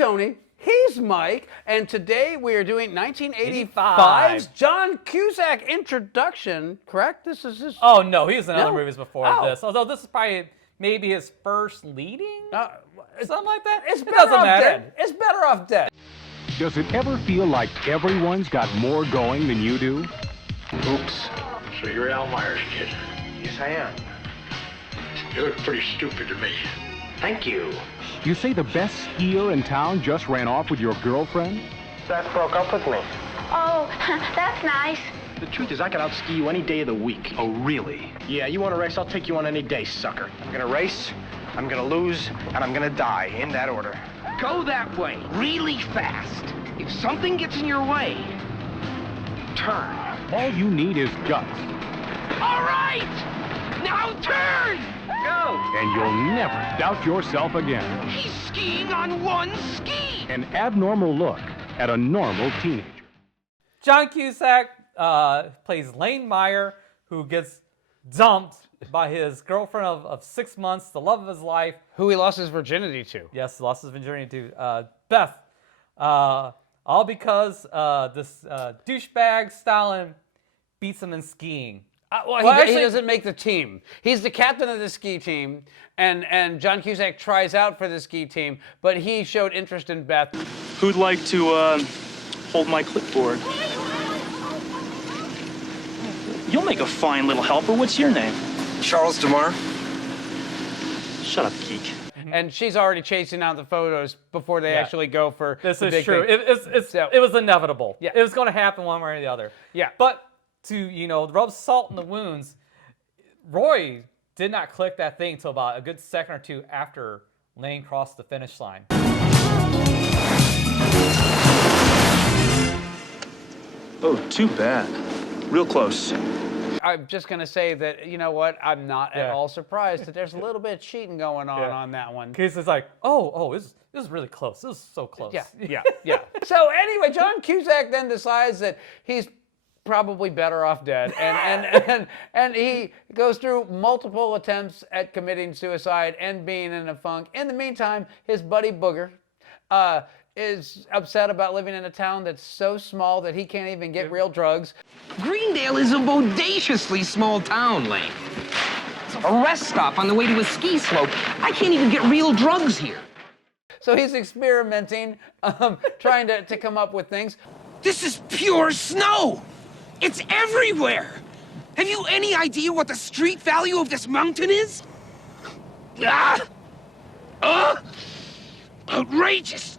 Tony. He's Mike, and today we are doing 1985's John Cusack introduction, correct? This is his... Oh, no, he was in other movies before this. Although this is probably maybe his first leading, something like that. It doesn't matter. Dead. It's better off dead. Does it ever feel like everyone's got more going than you do? Oops. So you're Al Myers' kid? Yes, I am. You look pretty stupid to me. Thank you. You say the best skier in town just ran off with your girlfriend? Beth broke up with me. Oh, that's nice. The truth is, I could outski you any day of the week. Oh, really? Yeah, you want to race? I'll take you on any day, sucker. I'm gonna race, I'm gonna lose, and I'm gonna die, in that order. Go that way, really fast. If something gets in your way, turn. All you need is guts. All right! Now turn! Go! And you'll never doubt yourself again. He's skiing on one ski! An abnormal look at a normal teenager. John Cusack plays Lane Meyer, who gets dumped by his girlfriend of 6 months, the love of his life. Who he lost his virginity to. Yes, he lost his virginity to Beth. All because this douchebag Stalin beats him in skiing. He doesn't make the team. He's the captain of the ski team, and John Cusack tries out for the ski team, but he showed interest in Beth. Who'd like to hold my clipboard? You'll make a fine little helper. What's your name? Charles DeMar. Shut up, geek. And she's already chasing out the photos before they actually go for this the is big true. thing. It was inevitable. Yeah. It was going to happen one way or the other. Yeah. But to rub salt in the wounds, Roy did not click that thing until about a good second or two after Lane crossed the finish line. Oh, too bad. Real close. I'm just going to say that, you know what, I'm not at all surprised that there's a little bit of cheating going on that one. Because it's like, this is really close. This is so close. Yeah. So anyway, John Cusack then decides that he's probably better off dead, and he goes through multiple attempts at committing suicide and being in a funk. In the meantime, his buddy Booger is upset about living in a town that's so small that he can't even get real drugs. Greendale is a bodaciously small town, Lane. It's a rest stop on the way to a ski slope. I can't even get real drugs here. So he's experimenting, trying to come up with things. This is pure snow! It's everywhere! Have you any idea what the street value of this mountain is? Outrageous!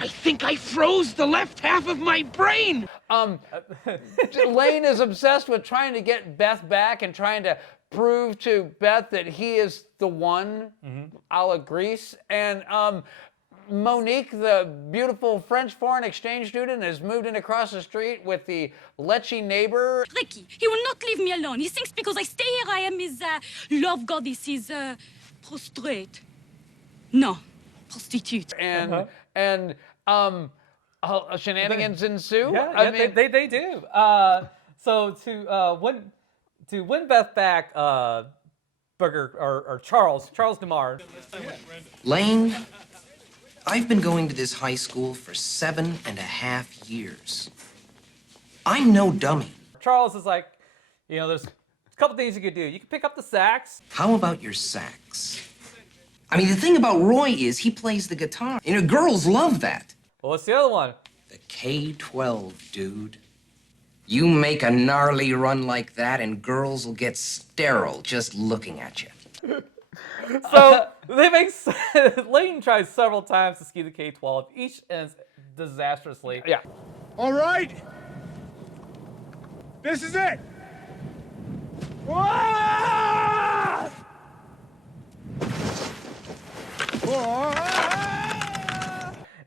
I think I froze the left half of my brain! Lane is obsessed with trying to get Beth back and trying to prove to Beth that he is the one, a la Grease. And Monique, the beautiful French foreign exchange student, has moved in across the street with the lechy neighbor. Ricky, he will not leave me alone. He thinks because I stay here, I am his love goddess, his prostrate. No, prostitute. And shenanigans ensue. Yeah, I mean, they do. So to win Beth back, Booger or Charles DeMar. Lane, I've been going to this high school for 7.5 years. I'm no dummy. Charles is like, there's a couple things you could do. You can pick up the sax. How about your sax? I mean, the thing about Roy is he plays the guitar. Girls love that. Well, what's the other one? The K-12, dude. You make a gnarly run like that and girls will get sterile just looking at you. So Lane tries several times to ski the K-12. Each ends disastrously. Yeah. All right. This is it.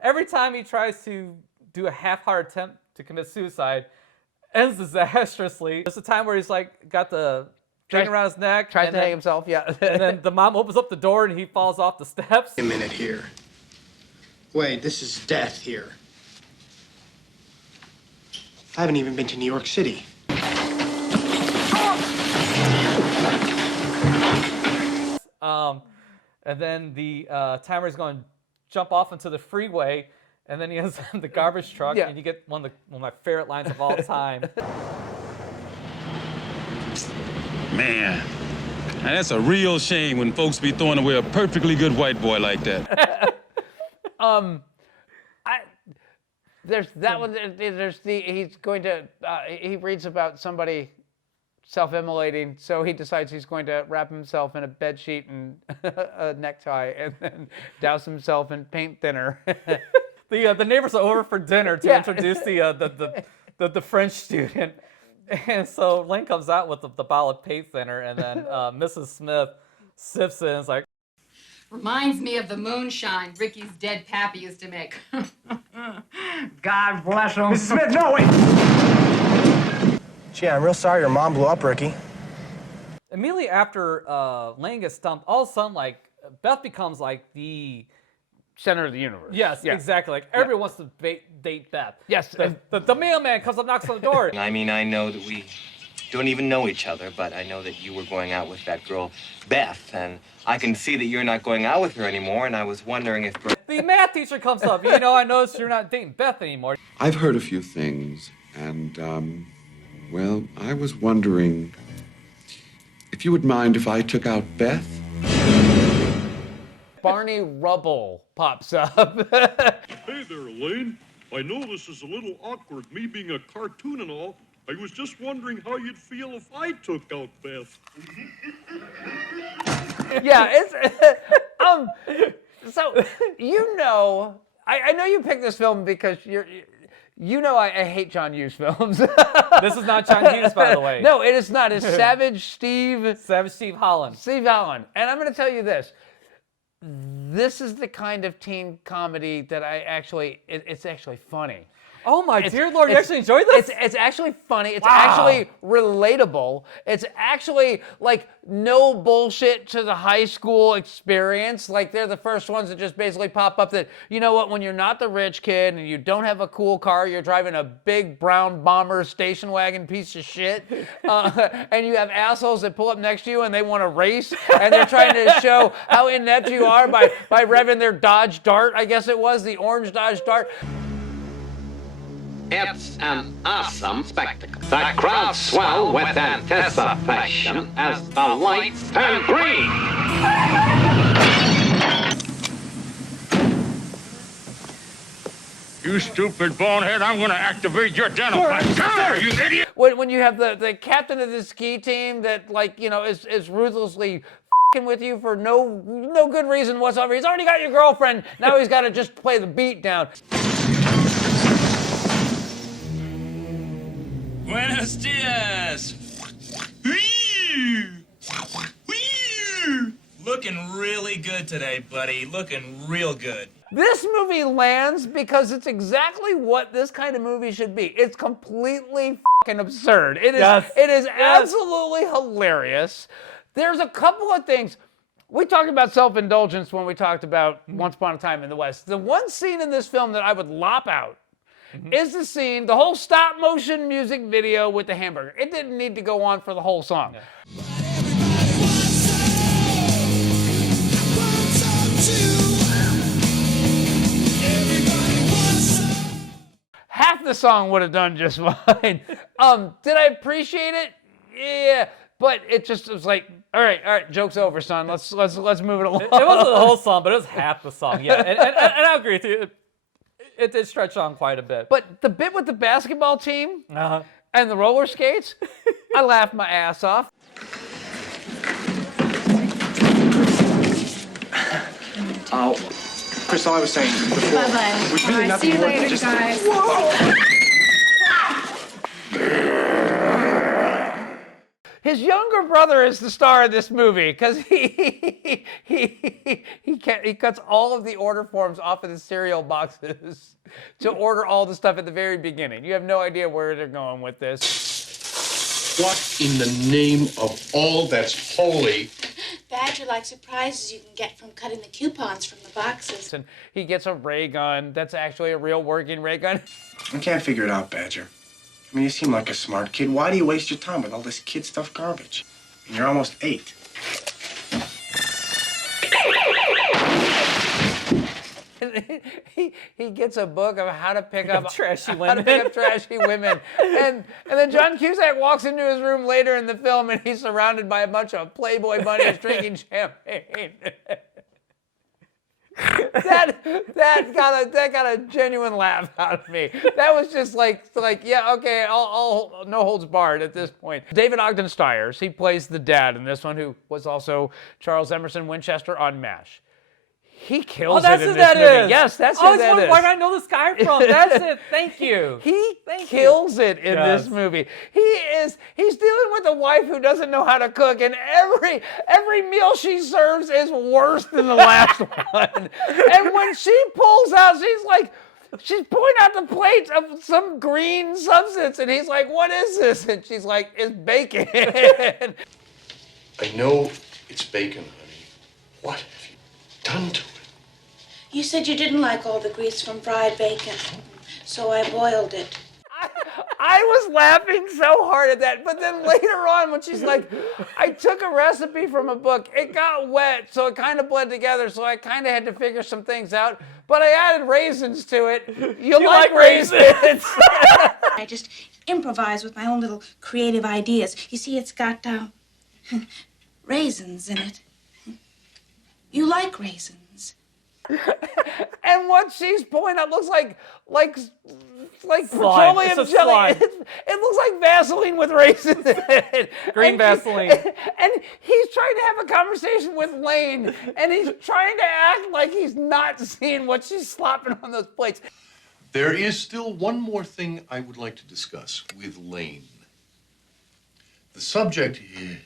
Every time he tries to do a half-hearted attempt to commit suicide, ends disastrously. There's a time where he's like got the chain around his neck. Tries to hang himself, yeah. And then the mom opens up the door and he falls off the steps. Wait a minute here. Wait, this is death here. I haven't even been to New York City. And then the timer's going jump off into the freeway, and then he has the garbage truck, Yeah. and you get one of my favorite lines of all time. Man, now that's a real shame when folks be throwing away a perfectly good white boy like that. There's that one. There's he's going to. He reads about somebody self-immolating, so he decides he's going to wrap himself in a bed sheet and a necktie, and then douse himself in paint thinner. The neighbors are over for dinner to introduce the French student, and so Lane comes out with the bottle of paint thinner, and then Mrs. Smith sips it and is like, reminds me of the moonshine Ricky's dead pappy used to make. God bless him. Mrs. Smith, no, wait! Gee, I'm real sorry your mom blew up, Ricky. immediately after Lane gets stumped, all of a sudden, like, Beth becomes like the center of the universe. Yes, exactly. Like everyone wants to date Beth. Yes. The mailman comes up, knocks on the door. I mean, I know that we don't even know each other, but I know that you were going out with that girl, Beth, and I can see that you're not going out with her anymore, and I was wondering if... The math teacher comes up. You know, I noticed you're not dating Beth anymore. I've heard a few things, and, well, I was wondering if you would mind if I took out Beth? Barney Rubble pops up. Hey there, Elaine. I know this is a little awkward, me being a cartoon and all. I was just wondering how you'd feel if I took out Beth. Yeah, it's so you know, I know you picked this film because I hate John Hughes films. This is not John Hughes, by the way. No, it is not. It's Savage Steve Holland. Steve Holland. And I'm going to tell you this. This is the kind of teen comedy that it's actually funny. Oh my dear Lord, you actually enjoyed this? It's actually funny. It's actually relatable. It's actually like no bullshit to the high school experience. Like they're the first ones that just basically pop up that, you know what, when you're not the rich kid and you don't have a cool car, you're driving a big brown bomber station wagon piece of shit, and you have assholes that pull up next to you and they want to race and they're trying to show how inept you are by revving their Dodge Dart, I guess it was, the orange Dodge Dart. It's an awesome spectacle. The crowds swell with anticipation as the lights turn green. You stupid bonehead, I'm gonna activate your dynamite. Sir, you idiot! When you have the captain of the ski team that, like, you know, is ruthlessly f***ing with you for no good reason whatsoever. He's already got your girlfriend. Now he's got to just play the beat down. Buenos dias! Looking really good today, buddy. Looking real good. This movie lands because it's exactly what this kind of movie should be. It's completely fucking absurd. It is absolutely hilarious. There's a couple of things. We talked about self-indulgence when we talked about Once Upon a Time in the West. The one scene in this film that I would lop out is the scene, the whole stop motion music video with the hamburger. It didn't need to go on for the whole song. Yeah. Half the song would have done just fine. Did I appreciate it? Yeah, but it just was like, all right, joke's over, son. Let's move it along. It wasn't the whole song, but it was half the song. Yeah, and I agree with you. It did stretch on quite a bit. But the bit with the basketball team and the roller skates, I laughed my ass off. Oh, Chris, all I was saying before was really nothing See you more later, than just... guys. His younger brother is the star of this movie because he cuts all of the order forms off of the cereal boxes to order all the stuff at the very beginning. You have no idea where they're going with this. What in the name of all that's holy? Badger like surprises you can get from cutting the coupons from the boxes. And he gets a ray gun that's actually a real working ray gun. I can't figure it out, Badger. I mean, you seem like a smart kid. Why do you waste your time with all this kid stuff garbage? And you're almost 8. he gets a book of how to pick up trashy how to women. pick up trashy women, and then John Cusack walks into his room later in the film, and he's surrounded by a bunch of Playboy bunnies drinking champagne. that got a genuine laugh out of me. That was just like yeah, okay, I'll no holds barred at this point. David Ogden Stiers, he plays the dad in this one, who was also Charles Emerson Winchester on MASH. He kills it in this movie. Yes, that's who that is. Where did I know this guy from? That's it. Thank you. He kills it in this movie. He's dealing with a wife who doesn't know how to cook, and every meal she serves is worse than the last one. And when she pulls out, she's pulling out the plate of some green substance, and he's like, "What is this?" And she's like, "It's bacon." I know it's bacon, honey. What have you done to it? You said you didn't like all the grease from fried bacon, so I boiled it. I was laughing so hard at that, but then later on when she's like, I took a recipe from a book, it got wet, so it kind of bled together, so I kind of had to figure some things out, but I added raisins to it. You like raisins? I just improvise with my own little creative ideas. You see, it's got raisins in it. You like raisins. And what she's pulling out looks like petroleum jelly. Slime. It looks like Vaseline with raisins in it. Green Vaseline. And he's trying to have a conversation with Lane, and he's trying to act like he's not seeing what she's slopping on those plates. There is still one more thing I would like to discuss with Lane. The subject is...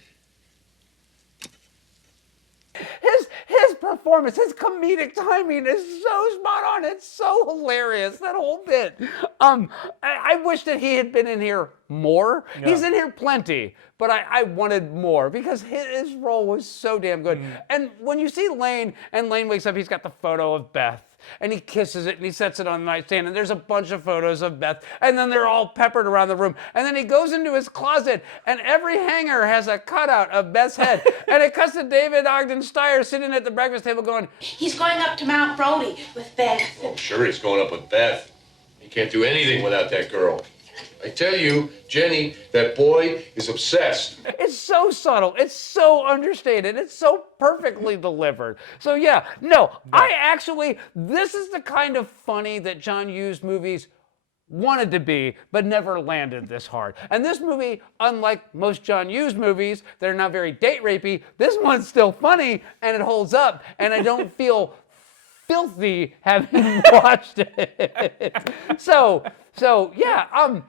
His performance, his comedic timing is so spot on. It's so hilarious, that whole bit. I wish that he had been in here more. Yeah. He's in here plenty, but I wanted more because his role was so damn good. And when you see Lane, and Lane wakes up, he's got the photo of Beth, and he kisses it, and he sets it on the nightstand, and there's a bunch of photos of Beth, and then they're all peppered around the room. And then he goes into his closet, and every hanger has a cutout of Beth's head. And it cuts to David Ogden Stiers sitting at the breakfast table going, He's going up to Mount Brody with Beth. Oh, sure he's going up with Beth. He can't do anything without that girl. I tell you, Jenny, that boy is obsessed. It's so subtle. It's so understated. It's so perfectly delivered. So yeah, no, this is the kind of funny that John Hughes movies wanted to be, but never landed this hard. And this movie, unlike most John Hughes movies that are not very date rapey, this one's still funny and it holds up, and I don't feel filthy having watched it. So yeah,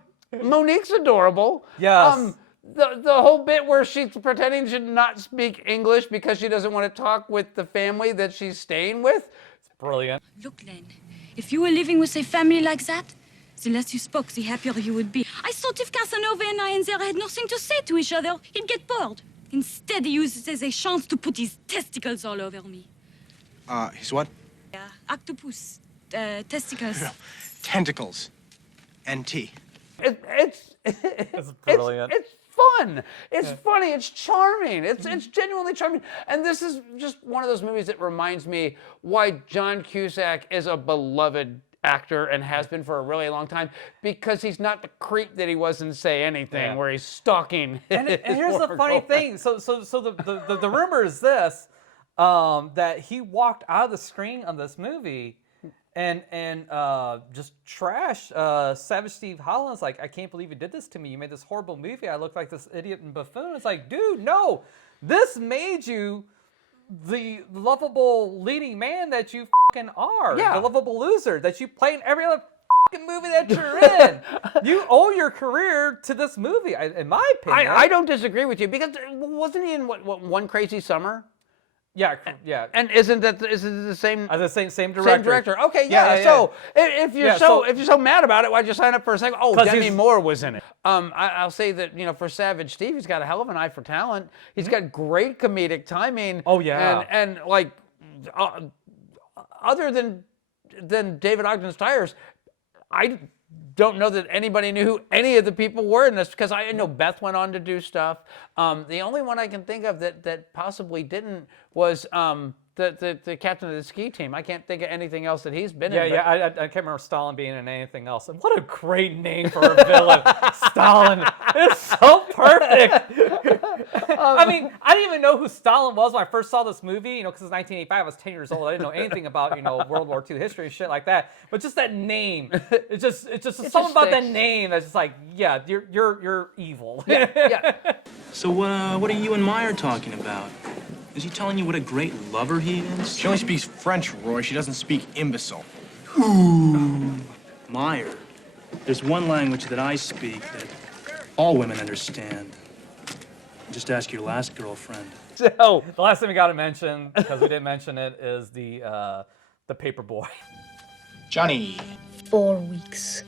Monique's adorable. Yes. The whole bit where she's pretending to not speak English because she doesn't want to talk with the family that she's staying with. It's brilliant. Look, Len, if you were living with a family like that, the less you spoke, the happier you would be. I thought if Casanova and I had nothing to say to each other, he'd get bored. Instead, he uses it as a chance to put his testicles all over me. His what? Yeah, octopus, testicles. Tentacles. NT. It's brilliant. It's fun. It's funny. It's charming. It's genuinely charming. And this is just one of those movies that reminds me why John Cusack is a beloved actor and has been for a really long time, because he's not the creep that he was in Say Anything, where he's stalking. And here's the funny thing. So the rumor is this, that he walked out of the screen on this movie and just trash Savage Steve Holland's like, I can't believe you did this to me. You made this horrible movie. I look like this idiot and buffoon. It's like, dude, no. This made you the lovable leading man that you fucking are. Yeah. The lovable loser that you play in every other fucking movie that you're in. You owe your career to this movie, in my opinion. I don't disagree with you, because wasn't he in what One Crazy Summer? Yeah. And isn't it the same? The same director. Same director. Okay, yeah. So if you're so mad about it, why'd you sign up for a second? Oh, Demi Moore was in it. I'll say that for Savage Steve, he's got a hell of an eye for talent. He's got great comedic timing. Oh yeah. And like other than David Ogden Stiers, I don't know that anybody knew who any of the people were in this, because I know Beth went on to do stuff. The only one I can think of that possibly didn't was the the captain of the ski team. I can't think of anything else that he's been in. Yeah, I can't remember Stalin being in anything else. And what a great name for a villain, Stalin. It's so perfect. I mean, I didn't even know who Stalin was when I first saw this movie. You know, because it's 1985. I was 10 years old. I didn't know anything about World War II history and shit like that. But just that name, it's just something about that name that's just like, yeah, you're evil. Yeah. So what are you and Meyer talking about? Is he telling you what a great lover he is? She only speaks French, Roy. She doesn't speak imbecile. Meyer, there's one language that I speak that all women understand. Just ask your last girlfriend. So the last thing we got to mention, because we didn't mention it, is the paper boy. Johnny. 4 weeks.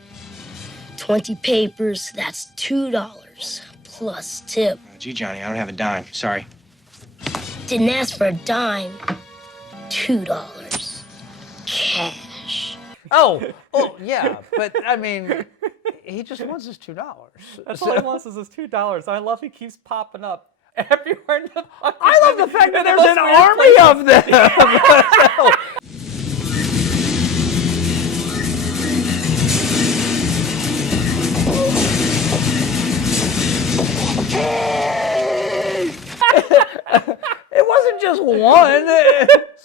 20 papers, that's $2 plus tip. Gee, Johnny, I don't have a dime. Sorry. Didn't ask for a dime. $2. Cash. Oh, yeah, but I mean, he just wants his $2. That's all he wants is his $2. I love he keeps popping up everywhere in the fucking I love the fact that there's an army of them. It wasn't just one.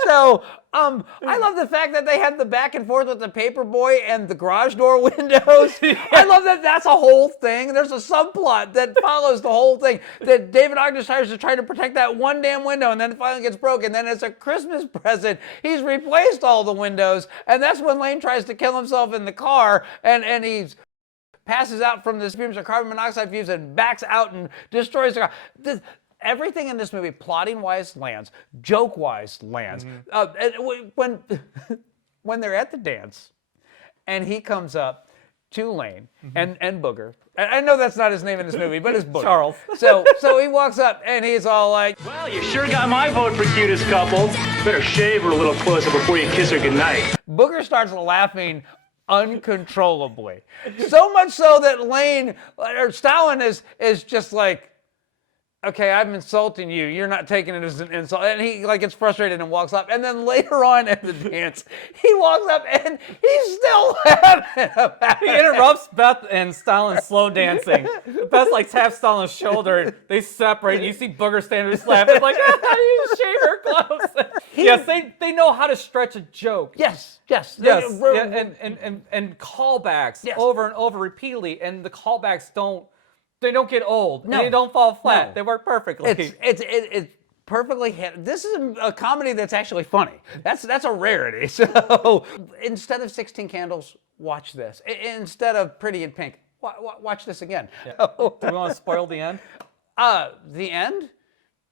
So, I love the fact that they had the back and forth with the paper boy and the garage door windows. I love that that's a whole thing. There's a subplot that follows the whole thing. That David Ogden Stiers is trying to protect that one damn window, and then it finally gets broken. Then as a Christmas present, he's replaced all the windows, and that's when Lane tries to kill himself in the car, and he's passes out from the fumes of carbon monoxide fumes and backs out and destroys the car. Everything in this movie, plotting-wise, lands. Joke-wise, lands. When they're at the dance, and he comes up to Lane and Booger. And I know that's not his name in this movie, but it's Booger. Charles. So he walks up, and he's all like, Well, you sure got my vote for cutest couple. Better shave her a little closer before you kiss her goodnight. Booger starts laughing uncontrollably. So much so that Lane, or Stalin is just like, okay, I'm insulting you. You're not taking it as an insult. And he gets frustrated and walks up. And then later on at the dance, he walks up and he's still laughing about He interrupts Beth and Stalin slow dancing. Beth taps Stalin's shoulder. They separate. And you see Booger standing there laughing like, you shave her clothes. Yes, they know how to stretch a joke. Yes. Yeah, and callbacks over and over repeatedly. And the callbacks don't get old. No. They don't fall flat. No. They work perfectly. It's perfectly hit. This is a comedy that's actually funny. That's a rarity. So instead of 16 Candles, watch this. Instead of Pretty in Pink, watch this again. Yeah. Do we want to spoil the end? The end?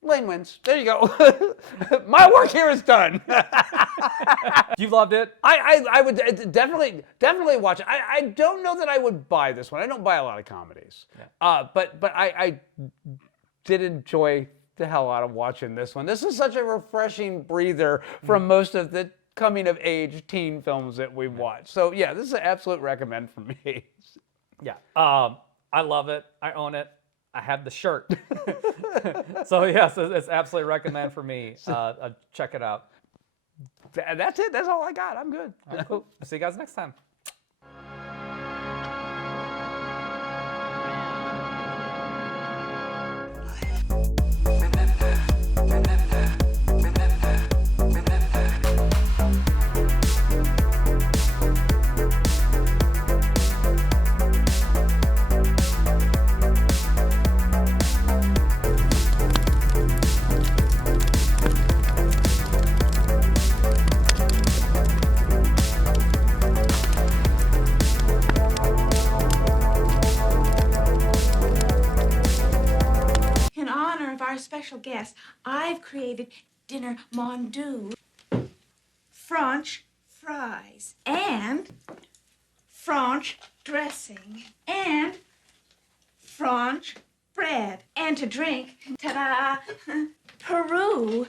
Lane wins. There you go. My work here is done. You loved it? I would definitely watch it. I don't know that I would buy this one. I don't buy a lot of comedies. Yeah. But I did enjoy the hell out of watching this one. This is such a refreshing breather from most of the coming of age teen films that we've watched. So yeah, this is an absolute recommend for me. Yeah. I love it. I own it. I have the shirt. So yes, it's absolutely recommend for me. Check it out. That's it. That's all I got. I'm good. All right, cool. See you guys next time. Special guest, I've created dinner mondiaux, French fries, and French dressing, and French bread, and to drink, ta-da, Peru.